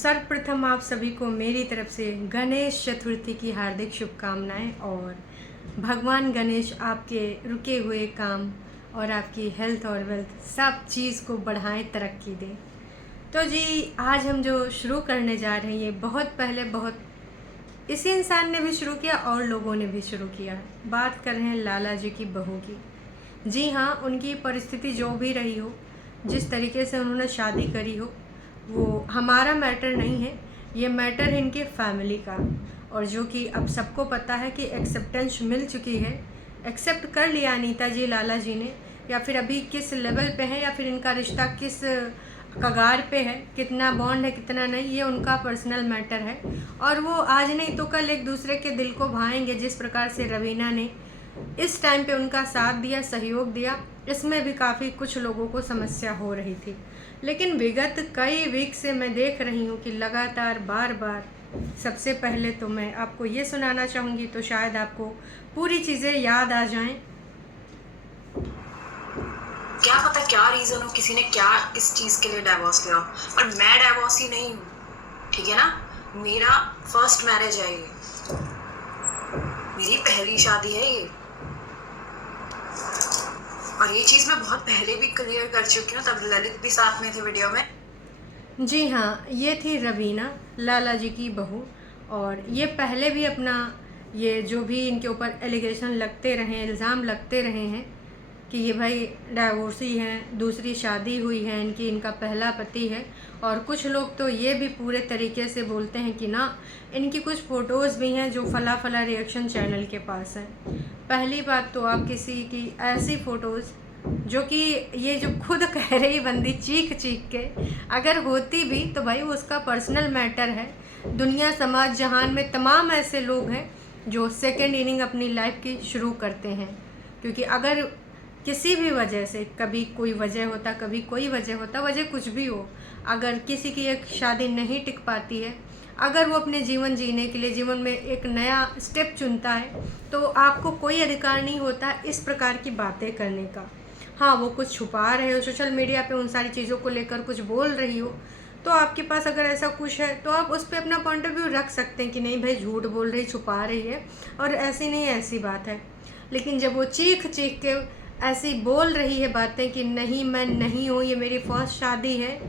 सर्वप्रथम आप सभी को मेरी तरफ से गणेश चतुर्थी की हार्दिक शुभकामनाएं और भगवान गणेश आपके रुके हुए काम और आपकी हेल्थ और वेल्थ सब चीज़ को बढ़ाएं, तरक्की दें। तो जी, आज हम जो शुरू करने जा रहे हैं ये बहुत पहले इसी इंसान ने भी शुरू किया और लोगों ने भी शुरू किया। बात कर रहे हैं लाला जी की बहू की। जी हाँ, उनकी परिस्थिति जो भी रही हो, जिस तरीके से उन्होंने शादी करी हो, वो हमारा मैटर नहीं है, ये मैटर है इनके फैमिली का। और जो कि अब सबको पता है कि एक्सेप्टेंस मिल चुकी है, एक्सेप्ट कर लिया अनीता जी लाला जी ने, या फिर अभी किस लेवल पे है या फिर इनका रिश्ता किस कगार पे है, कितना बॉन्ड है कितना नहीं, ये उनका पर्सनल मैटर है। और वो आज नहीं तो कल एक दूसरे के दिल को भाएंगे। जिस प्रकार से रवीना ने इस टाइम पे उनका साथ दिया, सहयोग दिया, इसमें भी काफ़ी कुछ लोगों को समस्या हो रही थी। लेकिन विगत कई वीक से मैं देख रही हूँ कि लगातार बार बार, सबसे पहले तो मैं आपको ये सुनाना चाहूँगी तो शायद आपको पूरी चीज़ें याद आ जाएं। क्या पता क्या रीज़न हो, किसी ने क्या इस चीज़ के लिए डाइवोर्स लिया, और मैं डाइवोर्स ही नहीं हूँ, ठीक है ना। मेरा फर्स्ट मैरिज है ये, मेरी पहली शादी है ये, और ये चीज़ मैं बहुत पहले भी क्लियर कर चुकी हूँ, तब ललित भी साथ में थे वीडियो में। जी हाँ, ये थी रवीना लाला जी की बहू। और ये पहले भी अपना ये जो भी इनके ऊपर एलिगेशन लगते रहे, इल्ज़ाम लगते रहे हैं कि ये भाई डाइवोर्सी हैं, दूसरी शादी हुई है इनकी, इनका पहला पति है। और कुछ लोग तो ये भी पूरे तरीके से बोलते हैं कि ना, इनकी कुछ फ़ोटोज़ भी हैं जो फला फला रिएक्शन चैनल के पास हैं। पहली बात तो आप किसी की ऐसी फ़ोटोज़ जो कि ये जो खुद कह रही बंदी चीख चीख के, अगर होती भी तो भाई वो उसका पर्सनल मैटर है। दुनिया समाज जहान में तमाम ऐसे लोग हैं जो सेकेंड इनिंग अपनी लाइफ की शुरू करते हैं, क्योंकि अगर किसी भी वजह से, कभी कोई वजह होता, कभी कोई वजह होता, वजह कुछ भी हो, अगर किसी की एक शादी नहीं टिक पाती है, अगर वो अपने जीवन जीने के लिए जीवन में एक नया स्टेप चुनता है, तो आपको कोई अधिकार नहीं होता इस प्रकार की बातें करने का। हाँ, वो कुछ छुपा रहे हो सोशल मीडिया पे, उन सारी चीज़ों को लेकर कुछ बोल रही हो, तो आपके पास अगर ऐसा कुछ है तो आप उस पर अपना पॉइंट ऑफ व्यू रख सकते हैं कि नहीं भाई, झूठ बोल रही, छुपा रही है और ऐसी नहीं ऐसी बात है। लेकिन जब वो चीख चीख के ऐसी बोल रही है बातें कि नहीं मैं नहीं हूँ, ये मेरी फर्स्ट शादी है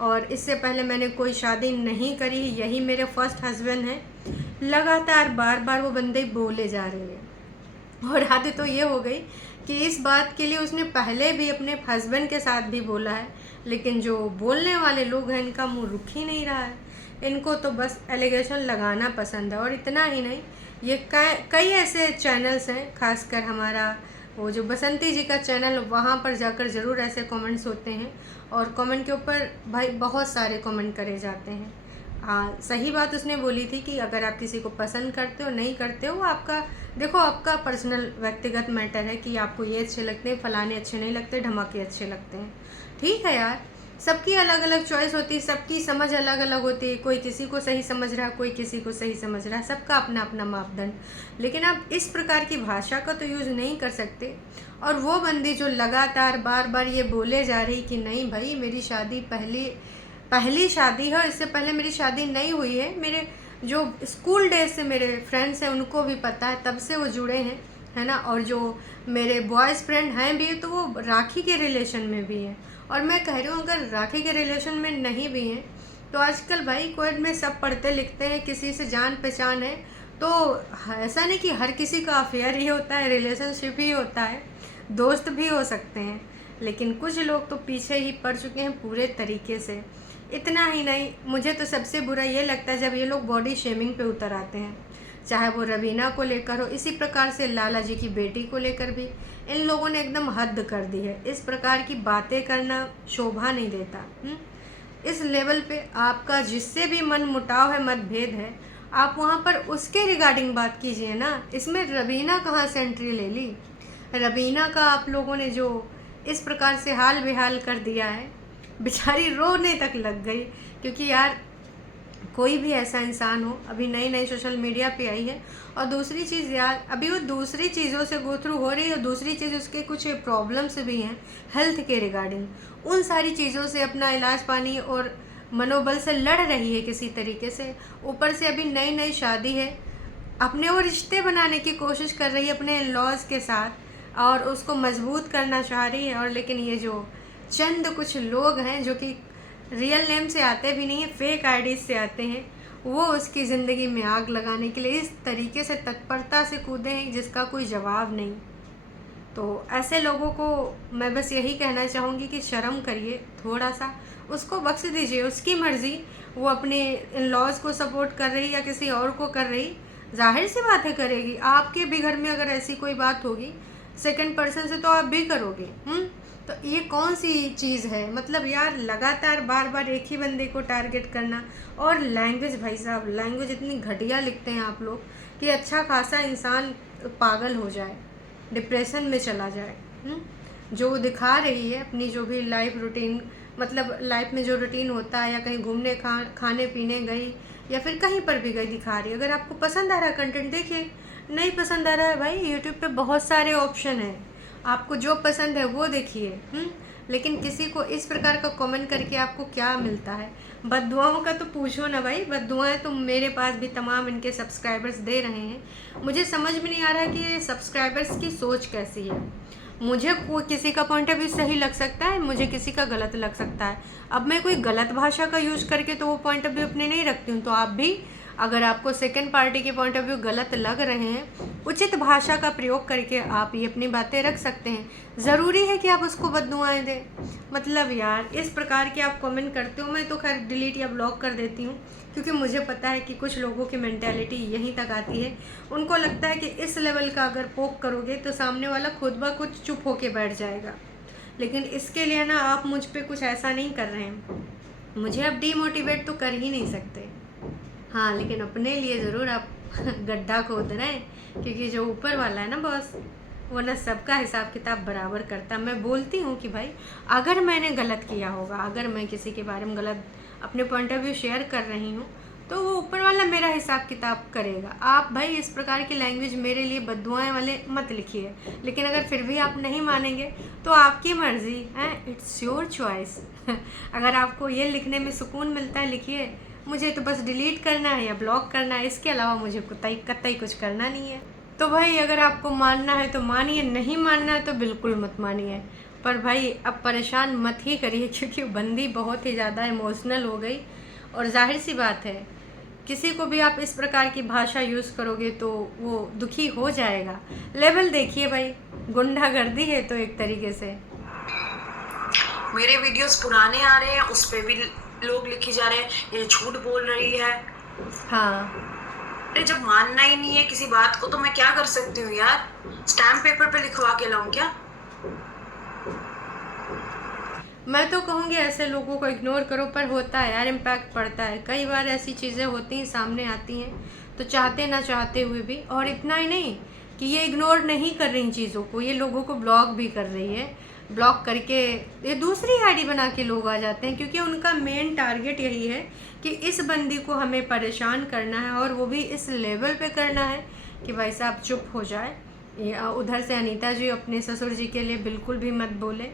और इससे पहले मैंने कोई शादी नहीं करी, यही मेरे फर्स्ट हस्बैंड हैं, लगातार बार बार वो बंदे बोले जा रहे हैं। और हद तो ये हो गई कि इस बात के लिए उसने पहले भी अपने हस्बैंड के साथ भी बोला है, लेकिन जो बोलने वाले लोग हैं इनका मुंह रुक ही नहीं रहा है। इनको तो बस एलिगेशन लगाना पसंद है। और इतना ही नहीं, ये कई ऐसे चैनल्स हैं, खासकर हमारा वो जो बसंती जी का चैनल, वहाँ पर जाकर ज़रूर ऐसे कमेंट्स होते हैं और कमेंट के ऊपर भाई बहुत सारे कमेंट करे जाते हैं। सही बात उसने बोली थी कि अगर आप किसी को पसंद करते हो नहीं करते हो, आपका देखो, आपका पर्सनल व्यक्तिगत मैटर है कि आपको ये अच्छे लगते हैं, फलाने अच्छे नहीं लगते, ढमाके अच्छे लगते हैं। ठीक है यार, सबकी अलग अलग चॉइस होती है, सबकी समझ अलग अलग होती है, कोई किसी को सही समझ रहा है, कोई किसी को सही समझ रहा है, सबका अपना अपना मापदंड। लेकिन आप इस प्रकार की भाषा का तो यूज़ नहीं कर सकते। और वो बंदी जो लगातार बार बार ये बोले जा रही कि नहीं भाई, मेरी शादी पहली शादी है, इससे पहले मेरी शादी नहीं हुई है, मेरे जो स्कूल डेज से मेरे फ्रेंड्स हैं उनको भी पता है, तब से वो जुड़े हैं, है ना। और जो मेरे बॉयज़ फ्रेंड हैं भी तो वो राखी के रिलेशन में भी हैं। और मैं कह रही हूँ, अगर राखी के रिलेशन में नहीं भी हैं तो आजकल भाई कोविड में सब पढ़ते लिखते हैं, किसी से जान पहचान है, तो ऐसा नहीं कि हर किसी का अफेयर ही होता है, रिलेशनशिप ही होता है, दोस्त भी हो सकते हैं। लेकिन कुछ लोग तो पीछे ही पड़ चुके हैं पूरे तरीके से। इतना ही नहीं, मुझे तो सबसे बुरा ये लगता है जब ये लोग बॉडी शेमिंग पे उतर आते हैं, चाहे वो रवीना को लेकर हो, इसी प्रकार से लाला जी की बेटी को लेकर भी इन लोगों ने एकदम हद कर दी है। इस प्रकार की बातें करना शोभा नहीं देता। इस लेवल पे आपका जिससे भी मन मुटाव है, मतभेद है, आप वहाँ पर उसके रिगार्डिंग बात कीजिए ना। इसमें रवीना कहाँ से एंट्री ले ली? रवीना का आप लोगों ने जो इस प्रकार से हाल बेहाल कर दिया है, बेचारी रोने तक लग गई। क्योंकि यार, कोई भी ऐसा इंसान हो, अभी नई नई सोशल मीडिया पे आई है, और दूसरी चीज़ यार, अभी वो दूसरी चीज़ों से गो थ्रू हो रही है, और दूसरी चीज़ उसके कुछ प्रॉब्लम्स भी हैं हेल्थ के रिगार्डिंग, उन सारी चीज़ों से अपना इलाज पानी और मनोबल से लड़ रही है किसी तरीके से, ऊपर से अभी नई नई शादी है, अपने वो रिश्ते बनाने की कोशिश कर रही है अपने इन-लॉज़ के साथ और उसको मजबूत करना चाह रही है। और लेकिन ये जो चंद कुछ लोग हैं जो कि रियल नेम से आते भी नहीं हैं, फेक आईडीज़ से आते हैं, वो उसकी ज़िंदगी में आग लगाने के लिए इस तरीके से तत्परता से कूदे हैं जिसका कोई जवाब नहीं। तो ऐसे लोगों को मैं बस यही कहना चाहूँगी कि शर्म करिए थोड़ा सा, उसको बख्श दीजिए, उसकी मर्ज़ी, वो अपने इन-लॉज़ को सपोर्ट कर रही या किसी और को कर रही, ज़ाहिर सी बात है करेगी। आपके भी घर में अगर ऐसी कोई बात होगी सेकंड पर्सन से तो आप भी करोगे। तो ये कौन सी चीज़ है? मतलब यार लगातार बार बार एक ही बंदे को टारगेट करना। और लैंग्वेज, भाई साहब लैंग्वेज इतनी घटिया लिखते हैं आप लोग कि अच्छा खासा इंसान पागल हो जाए, डिप्रेशन में चला जाए। जो वो दिखा रही है अपनी जो भी लाइफ रूटीन, मतलब लाइफ में जो रूटीन होता है, या कहीं घूमने खाने पीने गई या फिर कहीं पर भी गई दिखा रही है। अगर आपको पसंद आ रहा है कंटेंट देखिए, नहीं पसंद आ रहा है भाई यूट्यूब पे बहुत सारे ऑप्शन हैं, आपको जो पसंद है वो देखिए। लेकिन किसी को इस प्रकार का कमेंट करके आपको क्या मिलता है? बद्दुआओं का तो पूछो ना भाई, बद्दुआएं तो मेरे पास भी तमाम इनके सब्सक्राइबर्स दे रहे हैं। मुझे समझ में नहीं आ रहा कि ये सब्सक्राइबर्स की सोच कैसी है। मुझे कोई किसी का पॉइंट ऑफ व्यू सही लग सकता है, मुझे किसी का गलत लग सकता है। अब मैं कोई गलत भाषा का यूज़ करके तो वो पॉइंट ऑफ व्यू अपने नहीं रखती हूँ। तो आप भी, अगर आपको सेकंड पार्टी के पॉइंट ऑफ व्यू गलत लग रहे हैं, उचित भाषा का प्रयोग करके आप ये अपनी बातें रख सकते हैं। ज़रूरी है कि आप उसको बद्दुआएं दें? मतलब यार इस प्रकार के आप कमेंट करते हो, मैं तो खैर डिलीट या ब्लॉक कर देती हूँ, क्योंकि मुझे पता है कि कुछ लोगों की मेंटालिटी यहीं तक आती है। उनको लगता है कि इस लेवल का अगर पोक करोगे तो सामने वाला खुद ब खुद चुप होके बैठ जाएगा। लेकिन इसके लिए ना आप मुझ पे कुछ ऐसा नहीं कर रहे हैं, मुझे आप डीमोटिवेट तो कर ही नहीं सकते। हाँ, लेकिन अपने लिए ज़रूर आप गड्ढा खोद रहे हैं, क्योंकि जो ऊपर वाला है ना बॉस, वो ना सबका हिसाब किताब बराबर करता। मैं बोलती हूँ कि भाई अगर मैंने गलत किया होगा, अगर मैं किसी के बारे में गलत अपने पॉइंट ऑफ व्यू शेयर कर रही हूँ, तो वो ऊपर वाला मेरा हिसाब किताब करेगा। आप भाई इस प्रकार की लैंग्वेज मेरे लिए बद्दुआएं वाले मत लिखिए। लेकिन अगर फिर भी आप नहीं मानेंगे तो आपकी मर्ज़ी है, इट्स योर चॉइस। अगर आपको ये लिखने में सुकून मिलता है लिखिए, मुझे तो बस डिलीट करना है या ब्लॉक करना है, इसके अलावा मुझे कतई कुछ करना नहीं है। तो भाई अगर आपको मानना है तो मानिए, नहीं मानना है तो बिल्कुल मत मानिए। पर भाई अब परेशान मत ही करिए, क्योंकि बंदी बहुत ही ज़्यादा इमोशनल हो गई। और जाहिर सी बात है, किसी को भी आप इस प्रकार की भाषा यूज़ करोगे तो वो दुखी हो जाएगा। लेवल देखिए भाई, गुंडागर्दी है तो एक तरीके से। मेरे वीडियोस पुराने आ रहे हैं, उस पे भी लोग लिखी जा रहे हैं ये झूठ बोल रही है। हाँ, अरे जब मानना ही नहीं है किसी बात को तो मैं क्या कर सकती हूँ यार? स्टैम्प पेपर पे लिखवा के लाऊं क्या? मैं तो कहूँगी ऐसे लोगों को इग्नोर करो, पर होता है यार, इम्पैक्ट पड़ता है। कई बार ऐसी चीज़ें होती हैं, सामने आती हैं, तो चाहते ना चाहते हुए भी। और इतना ही नहीं कि ये इग्नोर नहीं कर रही चीज़ों को, ये लोगों को ब्लॉक भी कर रही है। ब्लॉक करके ये दूसरी आईडी बना के लोग आ जाते हैं, क्योंकि उनका मेन टारगेट यही है कि इस बंदी को हमें परेशान करना है, और वो भी इस लेवल पे करना है कि भाई साहब चुप हो जाए। उधर से अनीता जी अपने ससुर जी के लिए बिल्कुल भी मत बोले,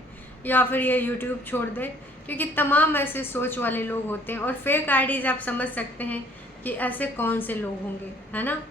या फिर ये यूट्यूब छोड़ दे, क्योंकि तमाम ऐसे सोच वाले लोग होते हैं। और फेक आईडीज़ आप समझ सकते हैं कि ऐसे कौन से लोग होंगे, है ना?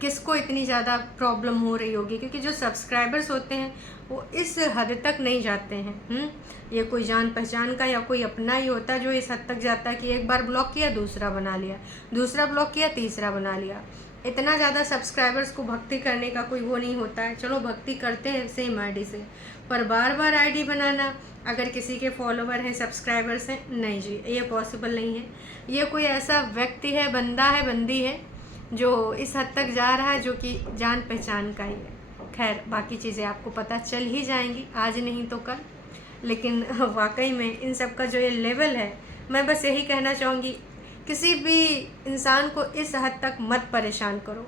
किसको इतनी ज़्यादा प्रॉब्लम हो रही होगी, क्योंकि जो सब्सक्राइबर्स होते हैं वो इस हद तक नहीं जाते हैं। ये कोई जान पहचान का या कोई अपना ही होता है जो इस हद तक जाता है कि एक बार ब्लॉक किया दूसरा बना लिया, दूसरा ब्लॉक किया तीसरा बना लिया। इतना ज़्यादा सब्सक्राइबर्स को भक्ति करने का कोई वो नहीं होता है। चलो भक्ति करते हैं सेम आईडी से, पर बार बार आईडी बनाना, अगर किसी के फॉलोवर हैं, सब्सक्राइबर्स हैं, नहीं जी, ये पॉसिबल नहीं है। ये कोई ऐसा व्यक्ति है, बंदा है, बंदी है जो इस हद तक जा रहा है, जो कि जान पहचान का ही है। खैर बाकी चीज़ें आपको पता चल ही जाएंगी, आज नहीं तो कल। लेकिन वाकई में इन सब का जो ये लेवल है, मैं बस यही कहना चाहूँगी, किसी भी इंसान को इस हद तक मत परेशान करो।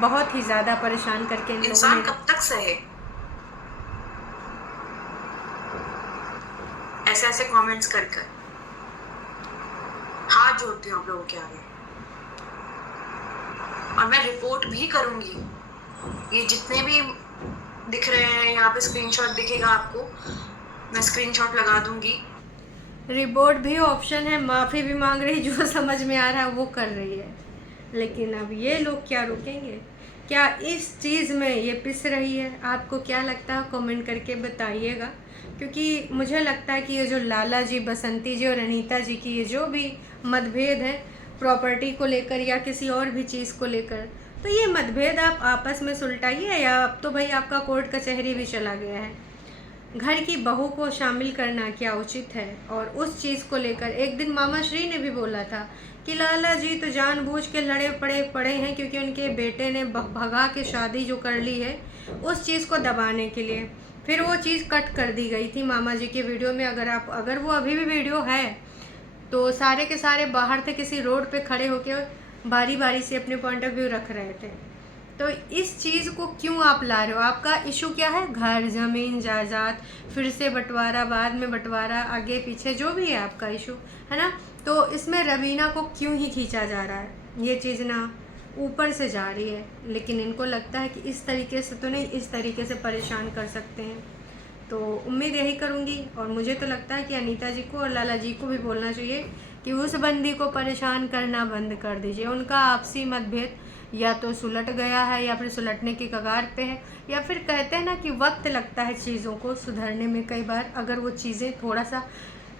बहुत ही ज़्यादा परेशान करके इन लोगों इंसान ने, कब तक सहे ऐसे ऐसे कमेंट्स कर कर? हाथ जोड़ती हूँ आप लोगों के आगे, और मैं रिपोर्ट भी करूंगी। ये जितने भी दिख रहे हैं यहाँ पे, स्क्रीनशॉट दिखेगा आपको, मैं स्क्रीनशॉट लगा दूंगी। रिपोर्ट भी ऑप्शन है, माफ़ी भी मांग रही, जो समझ में आ रहा है वो कर रही है। लेकिन अब ये लोग क्या रुकेंगे? क्या इस चीज़ में ये पिस रही है? आपको क्या लगता है? कमेंट करके बताइएगा। क्योंकि मुझे लगता है कि ये जो लाला जी, बसंती जी और अनीता जी की ये जो भी मतभेद है प्रॉपर्टी को लेकर या किसी और भी चीज़ को लेकर, तो ये मतभेद आप आपस में सुलटाइए, या अब तो भाई आपका कोर्ट कचहरी भी चला गया है। घर की बहू को शामिल करना क्या उचित है? और उस चीज़ को लेकर एक दिन मामा श्री ने भी बोला था कि लाला जी तो जानबूझ के लड़े पड़े हैं, क्योंकि उनके बेटे ने भगा के शादी जो कर ली है उस चीज़ को दबाने के लिए। फिर वो चीज़ कट कर दी गई थी मामा जी के वीडियो में। अगर वो अभी भी वीडियो है तो सारे के सारे बाहर थे, किसी रोड पे खड़े होकर बारी बारी से अपने पॉइंट ऑफ व्यू रख रहे थे। तो इस चीज़ को क्यों आप ला रहे हो? आपका इशू क्या है? घर, ज़मीन, जायदाद, फिर से बंटवारा, बाद में बंटवारा, आगे पीछे जो भी है आपका इशू, है ना? तो इसमें रवीना को क्यों ही खींचा जा रहा है? ये चीज़ ना ऊपर से जा रही है, लेकिन इनको लगता है कि इस तरीके से तो नहीं, इस तरीके से परेशान कर सकते हैं। तो उम्मीद यही करूँगी, और मुझे तो लगता है कि अनीता जी को और लाला जी को भी बोलना चाहिए कि उस बंदी को परेशान करना बंद कर दीजिए। उनका आपसी मतभेद या तो सुलट गया है या फिर सुलटने की कगार पे है, या फिर कहते हैं ना कि वक्त लगता है चीज़ों को सुधरने में। कई बार अगर वो चीज़ें थोड़ा सा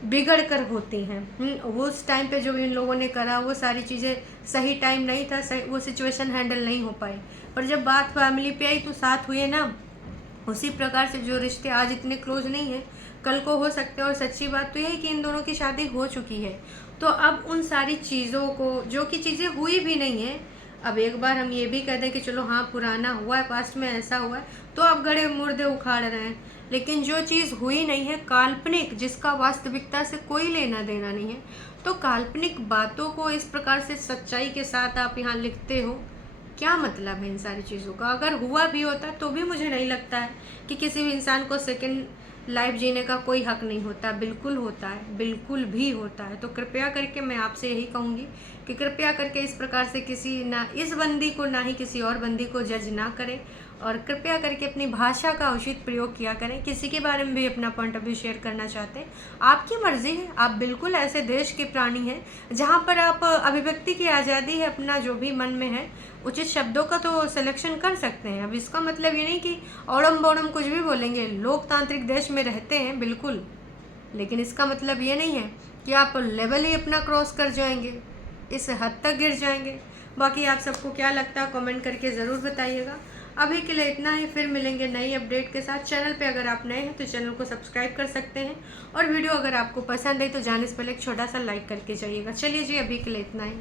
बिगड़ कर होती हैं, वो उस टाइम पे जो इन लोगों ने करा वो सारी चीज़ें सही टाइम नहीं था, सही वो सिचुएशन हैंडल नहीं हो पाई, पर जब बात फैमिली पे आई तो साथ हुए ना। उसी प्रकार से जो रिश्ते आज इतने क्लोज नहीं हैं कल को हो सकते हैं। और सच्ची बात तो यह है कि इन दोनों की शादी हो चुकी है, तो अब उन सारी चीज़ों को, जो कि चीज़ें हुई भी नहीं है, अब एक बार हम ये भी कह दें कि चलो हाँ पुराना हुआ है, पास्ट में ऐसा हुआ है, तो अब गड़े मुर्दे उखाड़ रहे हैं। लेकिन जो चीज़ हुई नहीं है, काल्पनिक, जिसका वास्तविकता से कोई लेना देना नहीं है, तो काल्पनिक बातों को इस प्रकार से सच्चाई के साथ आप यहाँ लिखते हो, क्या मतलब है इन सारी चीज़ों का? अगर हुआ भी होता तो भी मुझे नहीं लगता है कि किसी भी इंसान को सेकंड लाइफ जीने का कोई हक नहीं होता। बिल्कुल होता है, बिल्कुल भी होता है। तो कृपया करके मैं आपसे यही कहूँगी कि कृपया करके इस प्रकार से किसी ना इस बंदी को ना ही किसी और बंदी को जज ना करें, और कृपया करके अपनी भाषा का उचित प्रयोग किया करें। किसी के बारे में भी अपना पॉइंट ऑफ व्यू शेयर करना चाहते हैं, आपकी मर्ज़ी है। आप बिल्कुल ऐसे देश के प्राणी हैं जहाँ पर आप अभिव्यक्ति की आज़ादी है, अपना जो भी मन में है उचित शब्दों का तो सिलेक्शन कर सकते हैं। अब इसका मतलब ये नहीं कि औड़म बौड़म कुछ भी बोलेंगे। लोकतांत्रिक देश में रहते हैं बिल्कुल, लेकिन इसका मतलब ये नहीं है कि आप लेवल ही अपना क्रॉस कर जाएंगे, इस हद तक गिर जाएंगे। बाकी आप सबको क्या लगता है कमेंट करके ज़रूर बताइएगा। अभी के लिए इतना ही, फिर मिलेंगे नई अपडेट के साथ। चैनल पे अगर आप नए हैं तो चैनल को सब्सक्राइब कर सकते हैं, और वीडियो अगर आपको पसंद आई तो जाने से पहले एक छोटा सा लाइक करके जाइएगा। चलिए जी, अभी के लिए इतना ही।